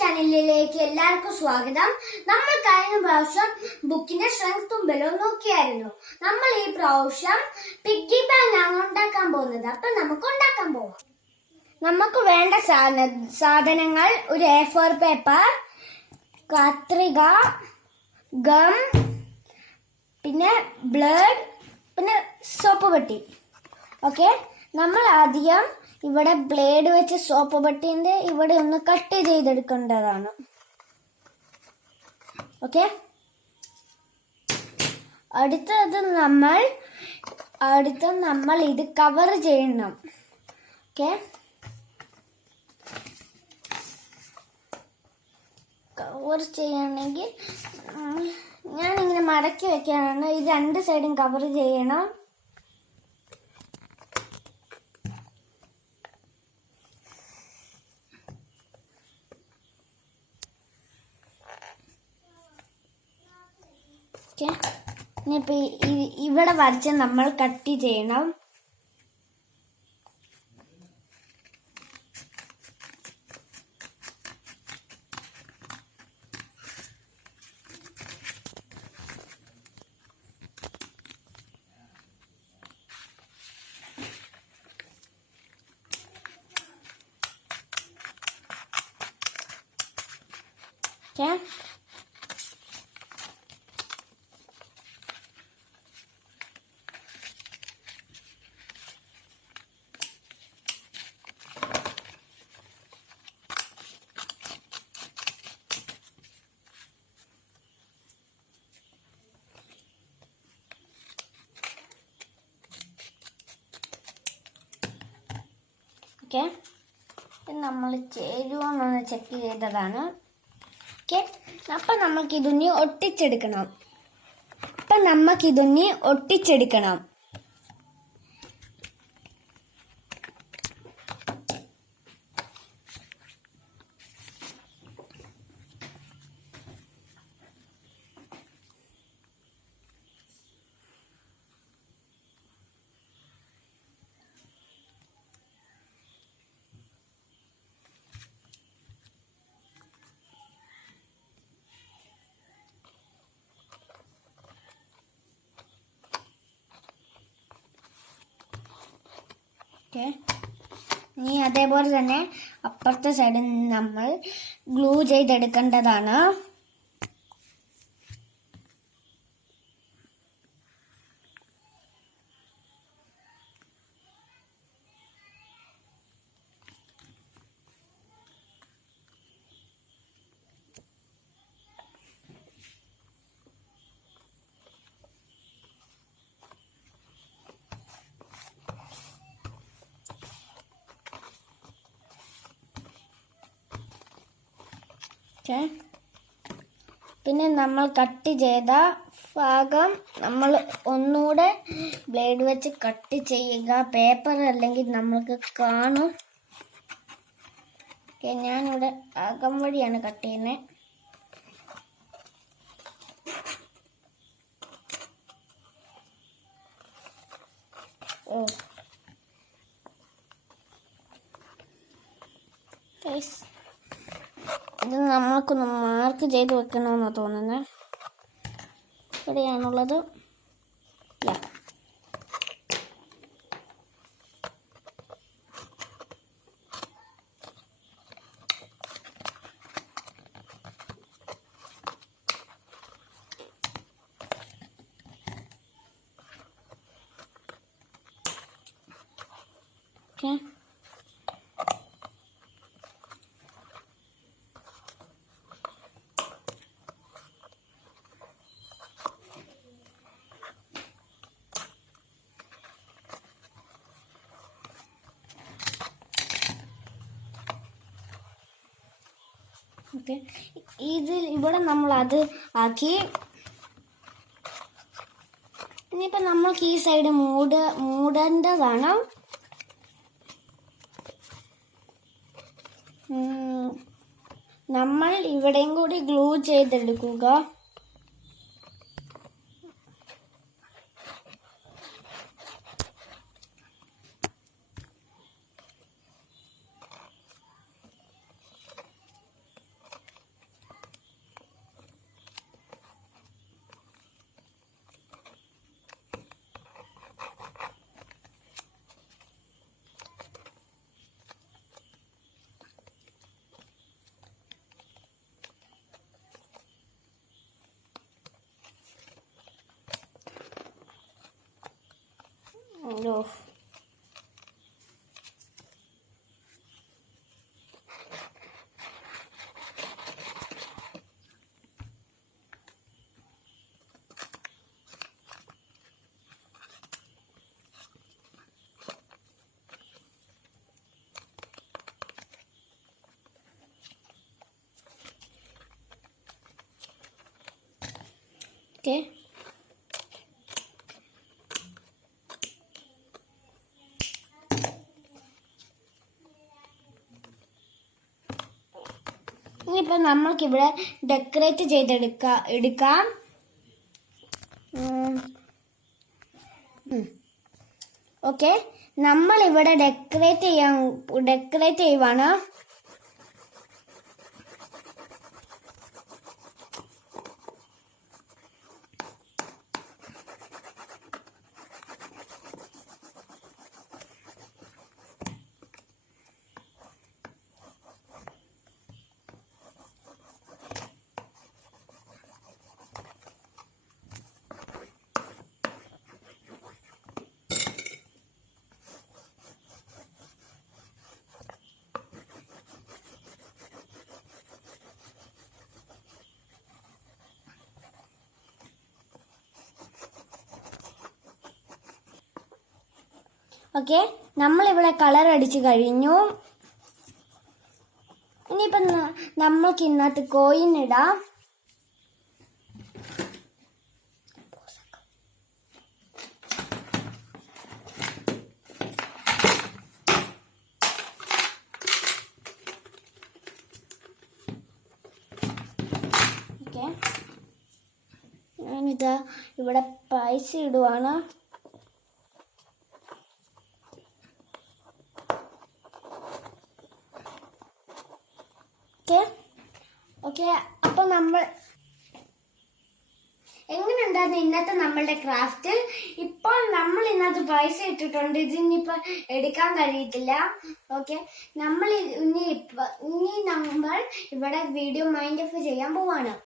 ചാനലിലേക്ക് എല്ലാവർക്കും സ്വാഗതം. നമ്മൾ കഴിഞ്ഞ പ്രാവശ്യം ബുക്കിന്റെ സ്ട്രെങ്ത്തും ബലവും നോക്കിയായിരുന്നു. നമ്മൾ ഈ പ്രാവശ്യം പിഗ്ഗി ബാങ്ക് ആണ് ഉണ്ടാക്കാൻ പോകുന്നത്. അപ്പൊ നമുക്ക് ഉണ്ടാക്കാൻ പോവാം. നമുക്ക് വേണ്ട സാധനങ്ങൾ ഒരു A4 പേപ്പർ, കത്രിക, ഗം, പിന്നെ ബ്ലേഡ്, പിന്നെ സോപ്പ് പെട്ടി. ഓക്കെ, നമ്മൾ ആദ്യം ഇവിടെ ബ്ലേഡ് വെച്ച് സോപ്പ് പെട്ടിന്റെ ഇവിടെ ഒന്ന് കട്ട് ചെയ്തെടുക്കേണ്ടതാണ്. ഓക്കെ, അടുത്ത നമ്മൾ ഇത് കവർ ചെയ്യണം. ഓക്കെ, കവർ ചെയ്യണമെങ്കിൽ ഞാനിങ്ങനെ മടക്കി വെക്കാനാണ്. ഇത് രണ്ട് സൈഡും കവർ ചെയ്യണം. ഇനിയിപ്പോ ഇവിടെ വരച്ച് നമ്മൾ കട്ട് ചെയ്യണം. ഓക്കെ, നമ്മൾ ചേരുവോന്നൊന്ന് ചെക്ക് ചെയ്തതാണ്. ഓക്കെ, അപ്പം നമുക്കിതൊന്ന് ഒട്ടിച്ചെടുക്കണം. ഇനി അതേപോലെ തന്നെ അപ്പുറത്തെ സൈഡിൽ നമ്മൾ ഗ്ലൂ ചെയ്തെടുക്കേണ്ടതാണ്. പിന്നെ നമ്മൾ കട്ട് ചെയ്ത ഭാഗം നമ്മൾ ഒന്നുകൂടെ ബ്ലേഡ് വെച്ച് കട്ട് ചെയ്യുക. പേപ്പർ അല്ലെങ്കിൽ നമ്മൾക്ക് കാണും. ഞാനിവിടെ അകം വഴിയാണ് കട്ട് ചെയ്യുന്നത്. ഇത് നമ്മൾക്കൊന്ന് മാർക്ക് ചെയ്ത് വെക്കണമെന്നാണ് തോന്നുന്നത്. എവിടെയാണുള്ളത്? ഓക്കെ, ഇവിടെ നമ്മൾ അത് ആക്കി. ഇനിയിപ്പോൾ നമ്മൾക്ക് ഈ സൈഡ് മൂടേണ്ടതാണ്. നമ്മൾ ഇവിടെയും കൂടി ഗ്ലൂ ചെയ്തെടുക്കുക. ഓക്കെ. ഇനിയിപ്പോ നമ്മൾക്കിവിടെ ഡെക്കറേറ്റ് എടുക്കാം. ഓക്കെ, നമ്മളിവിടെ ഡെക്കറേറ്റ് ചെയ്യുവാണ്. ഓക്കെ, നമ്മളിവിടെ കളർ അടിച്ചു കഴിഞ്ഞു. ഇനിയിപ്പം നമ്മൾക്ക് ഇന്നത്തെ കോയിൻ ഇടാം. ഓക്കെ, ഞാനിതാ ഇവിടെ പൈസ ഇടുവാണ്. ഓക്കെ, അപ്പൊ നമ്മൾ എങ്ങനെയുണ്ടായിരുന്നു ഇന്നത്തെ നമ്മളുടെ ക്രാഫ്റ്റ്? ഇപ്പോൾ നമ്മൾ ഇന്നത്തെ പൈസ ഇട്ടിട്ടുണ്ട്. ഇതിനിപ്പോ എടുക്കാൻ കഴിയത്തില്ല. ഓക്കെ, നമ്മൾ ഇനി നമ്മൾ ഇവിടെ വീഡിയോ മൈൻഡ് ഓഫ് ചെയ്യാൻ പോവാണ്.